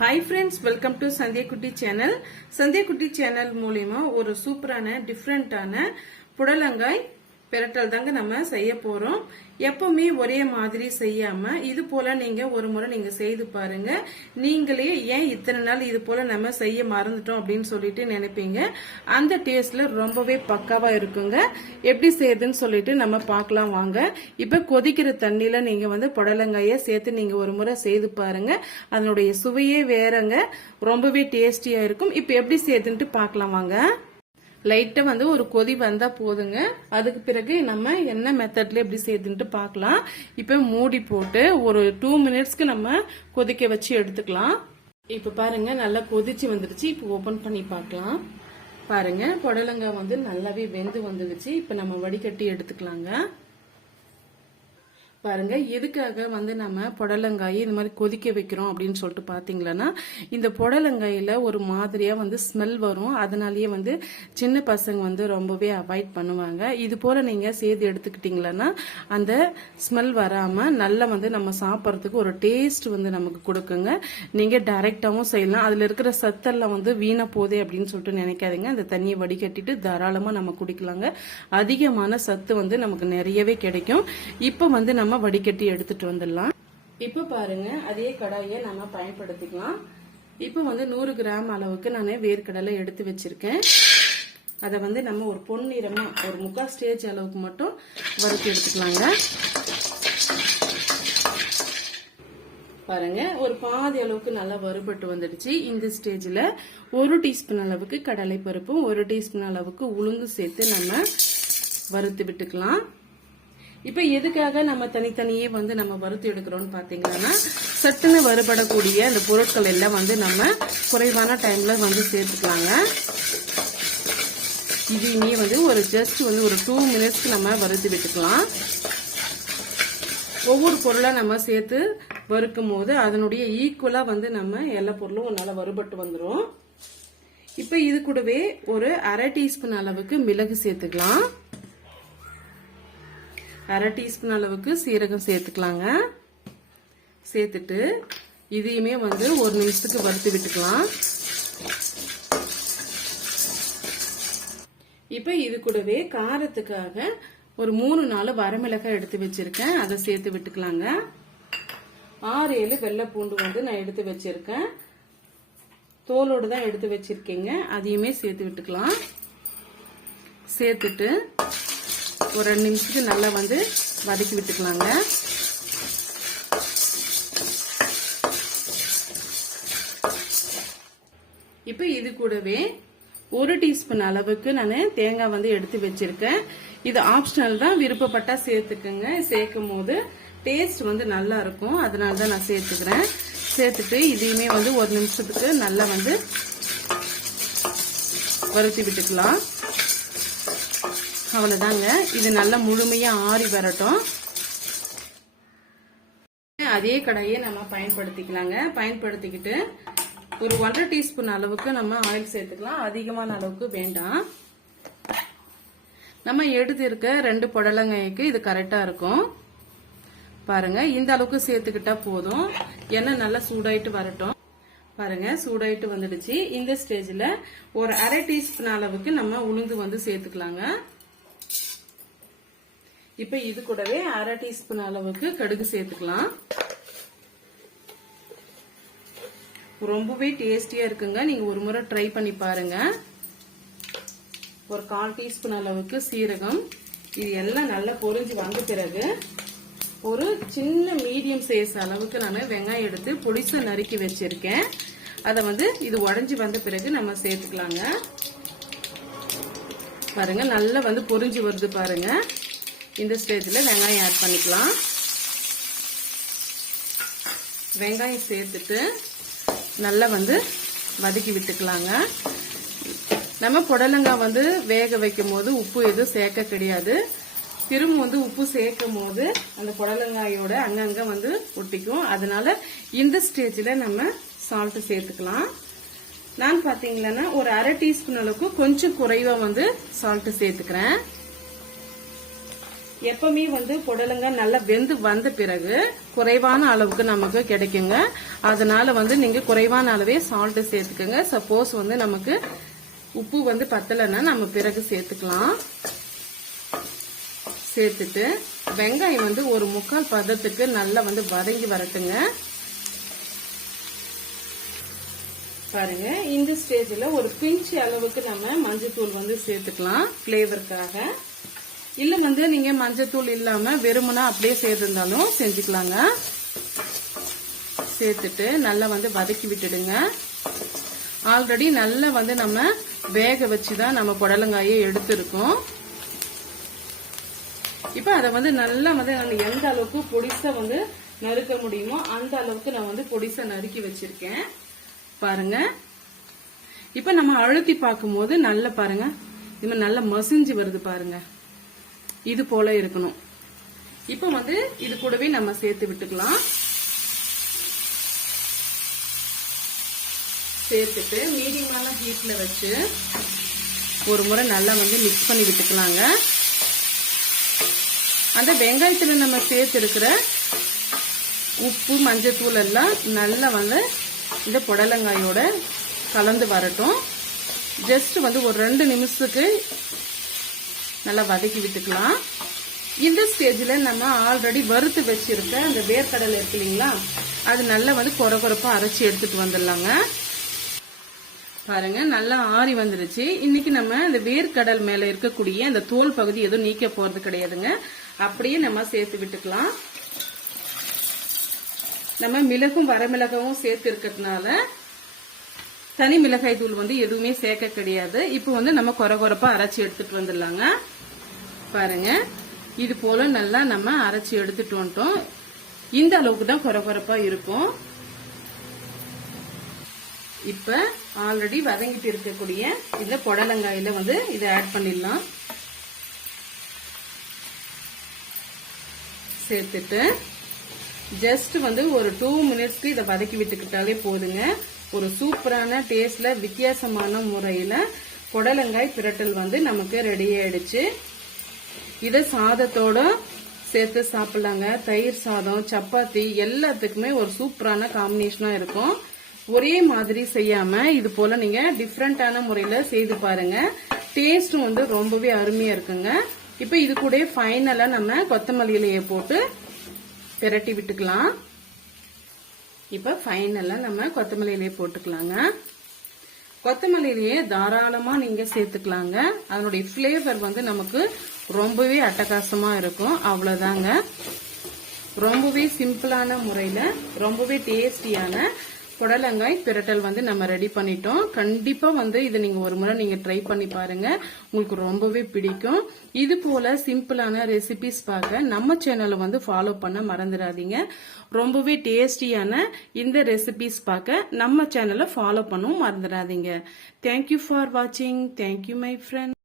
Hi friends welcome to संध्या कुट्टी channel. संध्या कुट्टी channel मूलियमा ஒரு சூப்பரான டிஃபரண்டான புடலங்காய் பெரட்டல் தாங்க நம்ம செய்ய போறோம்। எப்பவுமே ஒரே மாதிரி செய்யாம இது போல நீங்க ஒரு முறை நீங்க செய்து பாருங்க। நீங்களே ஏன் இத்தனை நாள் இது போல நம்ம செய்ய மறந்துட்டோம் அப்படின்னு சொல்லிட்டு நினைப்பீங்க। அந்த டேஸ்ட்ல ரொம்பவே பக்காவா இருக்குங்க। எப்படி செய்யுதுன்னு சொல்லிட்டு நம்ம பார்க்கலாம் வாங்க। இப்ப கொதிக்கிற தண்ணியில நீங்க புடலங்காயை சேர்த்து நீங்க ஒரு முறை செய்து பாருங்க। அதனுடைய சுவையே வேறங்க, ரொம்பவே டேஸ்டியா இருக்கும்। இப்ப எப்படி செய்யுதுன்னு பார்க்கலாம் வாங்க। லைட்டா ஒரு கொதி வந்தா போதுங்க। அதுக்கு பிறகு நம்ம என்ன மெத்தட்ல எப்படி செய்யுதுன்னு பார்க்கலாம்। இப்ப மூடி போட்டு ஒரு 2 மினிட்ஸ்க்கு நம்ம கொதிக்க வச்சு எடுத்துக்கலாம்। இப்ப பாருங்க நல்லா கொதிச்சு வந்துருச்சு। இப்ப ஓபன் பண்ணி பார்க்கலாம்। பாருங்க புடலங்காய் நல்லாவே வெந்து வந்துருச்சு। இப்ப நம்ம வடிகட்டி எடுத்துக்கலாங்க। பாருங்க எதுக்காக நம்ம புடலங்காயை இந்த மாதிரி கொதிக்க வைக்கிறோம் அப்படின்னு சொல்லிட்டு பாத்தீங்கன்னா, இந்த புடலங்காயில ஒரு மாதிரியா ஸ்மெல் வரும்। அதனாலயே சின்ன பசங்க ரொம்பவே அவாய்ட் பண்ணுவாங்க। இது போல நீங்க செய்து எடுத்துக்கிட்டீங்கன்னா அந்த ஸ்மெல் வராம நல்லா நம்ம சாப்பிட்றதுக்கு ஒரு டேஸ்ட் நமக்கு கொடுக்குங்க। நீங்க டைரக்டாவும் செய்யலாம்। அதுல இருக்கிற சத்தெல்லாம் வீணா போதே அப்படின்னு சொல்லிட்டு நினைக்காதீங்க। அந்த தண்ணியை வடிகட்டிட்டு தாராளமா நம்ம குடிக்கலாங்க। அதிகமான சத்து நமக்கு நிறையவே கிடைக்கும்। இப்ப நம்ம வடிகட்டி எடுத்துட்டு வந்துடலாம்। இப்ப பாருங்க அதே கடாயை நம்ம பயன்படுத்திக்கலாம்। இப்ப 100 கிராம் அளவுக்கு நான் வேர்க்கடலை எடுத்து வச்சிருக்கேன்। அதை நம்ம ஒரு பொன்னிறமா ஒரு 3/4 ஸ்டேஜ் அளவுக்கு மட்டும் வறுத்து எடுத்துக்கலாங்க। பாருங்க ஒரு பாதி அளவுக்கு நல்லா வறுபட்டு வந்துடுச்சு। இந்த ஸ்டேஜ்ல 1 டீஸ்பூன் அளவுக்கு கடலை பருப்பும் 1 டீஸ்பூன் அளவுக்கு உளுந்து சேர்த்து நம்ம வறுத்து விட்டுக்கலாம்। இப்ப எதுக்காக நம்ம தனித்தனியே நம்ம வறுத்து எடுக்கிறோம்னு பாத்தீங்கன்னா, சட்டுன்னு வறுபடக்கூடிய அந்த பொருட்கள் எல்லாம் நம்ம குறைவான டைம்ல சேர்த்துக்கலாங்க। இதையுமே ஒரு ஜஸ்ட் ஒரு 2 மினிட்ஸ்க்கு நம்ம வறுத்து விட்டுக்கலாம்। ஒவ்வொரு பொருளா நம்ம சேர்த்து வறுக்கும் போது அதனுடைய ஈக்குவலா நம்ம எல்லா பொருளும் நல்லா வறுபட்டு வந்துடும்। இப்ப இது கூடவே ஒரு 1/2 டீஸ்பூன் அளவுக்கு மிளகு சேர்த்துக்கலாம்। 1/2 டீஸ்பூன் அளவுக்கு சீரகம் சேர்த்துக்கலாங்க। சேர்த்துட்டு இதையுமே 1 நிமிஷத்துக்கு வறுத்து விட்டுக்கலாம்। இப்ப இது கூடவே காரத்துக்காக ஒரு 3-4 வரமிளகாய் எடுத்து வச்சிருக்கேன்। அதை சேர்த்து விட்டுக்கலாங்க। 6-7 வெள்ளை பூண்டு நான் எடுத்து வச்சிருக்கேன்। தோலோடு தான் எடுத்து வச்சிருக்கேங்க। அதையுமே சேர்த்து விட்டுக்கலாம்। சேர்த்துட்டு ஒரு 2 நிமிஷத்துக்கு நல்லா வதக்கி விட்டுக்கலாங்க। இப்ப இது கூடவே 1 டீஸ்பூன் அளவுக்கு நான் தேங்காய் எடுத்து வச்சிருக்கேன்। இது ஆப்ஷனல் தான், விருப்பப்பட்டா சேர்த்துக்குங்க। சேர்க்கும் போது டேஸ்ட் நல்லா இருக்கும், அதனாலதான் நான் சேர்த்துக்கிறேன்। சேர்த்துட்டு இதையுமே 1 நிமிஷத்துக்கு நல்லா வறுத்தி விட்டுக்கலாம்। அவ்வளவுதாங்க, இது நல்லா முழுமையா ஆறி வரட்டும்। அதே கடாயை நம்ம பயன்படுத்திக்கலாங்க। பயன்படுத்திக்கிட்டு ஒரு 1/2 டீஸ்பூன் அளவுக்கு நம்ம ஆயில் சேர்த்துக்கலாம்। அதிகமான அளவுக்கு வேண்டாம்। நம்ம எடுத்து இருக்க 2 புடலங்காய்க்கு இது கரெக்டா இருக்கும்। பாருங்க இந்த அளவுக்கு சேர்த்துக்கிட்டா போதும்। எண்ணெய் நல்லா சூடாயிட்டு வரட்டும்। பாருங்க சூடாயிட்டு வந்துடுச்சு। இந்த ஸ்டேஜ்ல ஒரு 1/2 டீஸ்பூன் அளவுக்கு நம்ம உளுந்து சேர்த்துக்கலாங்க। இப்ப இது கூடவே 1/2 டீஸ்பூன் அளவுக்கு கடுகு சேர்த்துக்கலாம்। ரொம்பவே டேஸ்டியா இருக்குங்க, நீங்க ஒரு முறை ட்ரை பண்ணி பாருங்க। ஒரு 1/4 டீஸ்பூன் அளவுக்கு சீரகம்। இது எல்லாம் நல்லா பொரிஞ்சு வந்த பிறகு ஒரு சின்ன மீடியம் சைஸ் அளவுக்கு நான் வெங்காயம் எடுத்து பொடிசா நறுக்கி வச்சிருக்கேன்। அதை இது உடைஞ்சு வந்த பிறகு நம்ம சேர்த்துக்கலாங்க। பாருங்க நல்லா பொரிஞ்சு வருது பாருங்க। இந்த ஸ்டேஜ்ல வெங்காயம் ஆட் பண்ணிக்கலாம்। வெங்காயம் சேர்த்துட்டு நல்லா வதக்கி விட்டுக்கலாங்க। நம்ம புடலங்காய் வேக வைக்கும் போது உப்பு எதுவும் சேர்க்க கிடையாது। திரும்ப உப்பு சேர்க்கும் போது அந்த புடலங்காயோட அங்கங்க ஒட்டிக்கும்। அதனால இந்த ஸ்டேஜ்ல நம்ம சால்ட் சேர்த்துக்கலாம்। நான் பாத்தீங்கன்னா ஒரு 1/2 டீஸ்பூன் அளவுக்கு கொஞ்சம் குறைவா சால்ட் சேர்த்துக்கிறேன்। எப்பவுமே வந்து புடலங்காய் நல்லா வெந்து வந்த பிறகு குறைவான அளவுக்கு நமக்கு கிடைக்குங்க. அதனால வந்து நீங்க குறைவான அளவே சால்ட் சேர்த்துக்கோங்க. சப்போஸ் வந்து நமக்கு உப்பு வந்து பத்தலைன்னா நம்ம பிறகு சேர்த்துக்கலாம். சேர்த்துட்டு வெங்காயம் வந்து ஒரு 3/4 பதத்துக்கு நல்லா வந்து வதங்கி வரட்டுங்க. பாருங்க, இந்த ஸ்டேஜ்ல ஒரு பிஞ்ச் அளவுக்கு நம்ம மஞ்சத்தூள் வந்து சேர்த்துக்கலாம் ஃபிளேவருக்காக. இல்ல வந்து நீங்க மஞ்சத்தூள் இல்லாம வெறுமனா அப்படியே சேர்த்திருந்தாலும் செஞ்சுக்கலாங்க. சேர்த்துட்டு நல்லா வந்து வதக்கி விட்டுடுங்க. ஆல்ரெடி நல்லா வந்து நம்ம வேக வச்சுதான் நம்ம புடலங்காயை எடுத்திருக்கோம். இப்ப அதை வந்து நல்லா வந்து எந்த அளவுக்கு பொடிசா வந்து நறுக்க முடியுமோ அந்த அளவுக்கு நான் வந்து பொடிசா நறுக்கி வச்சிருக்கேன். பாருங்க, இப்ப நம்ம அழுத்தி பார்க்கும் போது நல்லா பாருங்க, இது நல்லா மசிஞ்சு வருது பாருங்க. இது போல இருக்கணும். இப்ப வந்து இது கூடவே நம்ம சேர்த்து விட்டுக்கலாம். சேர்த்துட்டு மீடியமான ஹீட்ல வச்சு ஒரு முறை நல்லா வந்து மிக்ஸ் பண்ணி விட்டுக்கலாங்க. அந்த வெங்காயத்துல நம்ம சேர்த்து இருக்கிற உப்பு மஞ்சத்தூள் எல்லாம் நல்லா வந்து இந்த புடலங்காயோட கலந்து வரட்டும். ஜஸ்ட் வந்து ஒரு 2 நிமிஷத்துக்கு நல்லா வதக்கி விட்டுக்கலாம். இந்த ஸ்டேஜ்ல நம்ம ஆல்ரெடி வறுத்து வச்சிருக்க அந்த வேர்க்கடலை இருக்கு இல்லைங்களா, அது நல்லா வந்து கொரகொரப்பா அரைச்சி எடுத்துட்டு வந்துடலாங்க. பாருங்க, நல்லா ஆறி வந்துருச்சு. இன்னைக்கு நம்ம இந்த வேர்க்கடல் மேல இருக்கக்கூடிய அந்த தோல் பகுதி எதுவும் நீக்க போறது கிடையாதுங்க. அப்படியே நம்ம சேர்த்து விட்டுக்கலாம். நம்ம மிளகும் வரமிளகவும் சேர்த்து இருக்கிறதுனால தனி மிளகாய் தூள் வந்து எதுவுமே சேர்க்க கிடையாது. இப்போ வந்து நம்ம கொரகொரப்பா அரைச்சி எடுத்துட்டு வந்துடலாங்க. பாருங்க, இது போல நல்லா நம்ம அரைச்சி எடுத்துட்டு வந்துட்டோம். இந்த அளவுக்கு தான் கொரகொரப்பா இருக்கும். இப்ப ஆல்ரெடி வதங்கிட்டு இருக்கக்கூடிய இந்த புடலங்காயில வந்து இதை ஆட் பண்ணிடலாம். சேர்த்துட்டு ஜஸ்ட் வந்து ஒரு 2 மினிட்ஸ்க்கு இதை வதக்கி விட்டுக்கிட்டாலே போதுங்க. ஒரு சூப்பரான டேஸ்ட்ல வித்தியாசமான முறையில புடலங்காய் பிரட்டல் வந்து நமக்கு ரெடி ஆயிடுச்சு. இதை சாதத்தோட சேர்த்து சாப்பிடலாங்க. தயிர் சாதம், சப்பாத்தி எல்லாத்துக்குமே ஒரு சூப்பரான காம்பினேஷனா இருக்கும். ஒரே மாதிரி செய்யாம இது போல நீங்க டிஃப்ரெண்டான முறையில செய்து பாருங்க. டேஸ்டும் வந்து ரொம்பவே அருமையா இருக்குங்க. இப்ப இது கூட ஃபைனலா நம்ம கொத்தமல்லி இலையை போட்டு பிரட்டி விட்டுக்கலாம். இப்ப ஃபைனலா நம்ம கொத்தமல்லி இலையை போட்டுக்கலாங்க. கொத்தமல்லி இலையை தாராளமா நீங்க சேர்த்துக்கலாங்க. அதனுடைய ஃபிளேவர் வந்து நமக்கு ரொம்பவே அட்டகாசமா இருக்கும். அவ்வளவுதாங்க. ரொம்பவே சிம்பிளான முறையில ரொம்பவே டேஸ்டியான புடலங்காய் பிரட்டல் வந்து நம்ம ரெடி பண்ணிட்டோம். கண்டிப்பா வந்து இதை நீங்க ஒரு முறை நீங்க ட்ரை பண்ணி பாருங்க. உங்களுக்கு ரொம்பவே பிடிக்கும். இது போல சிம்பிளான ரெசிபிஸ் பார்க்க நம்ம சேனலை வந்து ஃபாலோ பண்ண மறந்துடாதீங்க. ரொம்பவே டேஸ்டியான இந்த ரெசிபிஸ் பார்க்க நம்ம சேனலை ஃபாலோ பண்ணவும் மறந்துடாதீங்க. தேங்க்யூ ஃபார் வாட்சிங். Thank you my friend.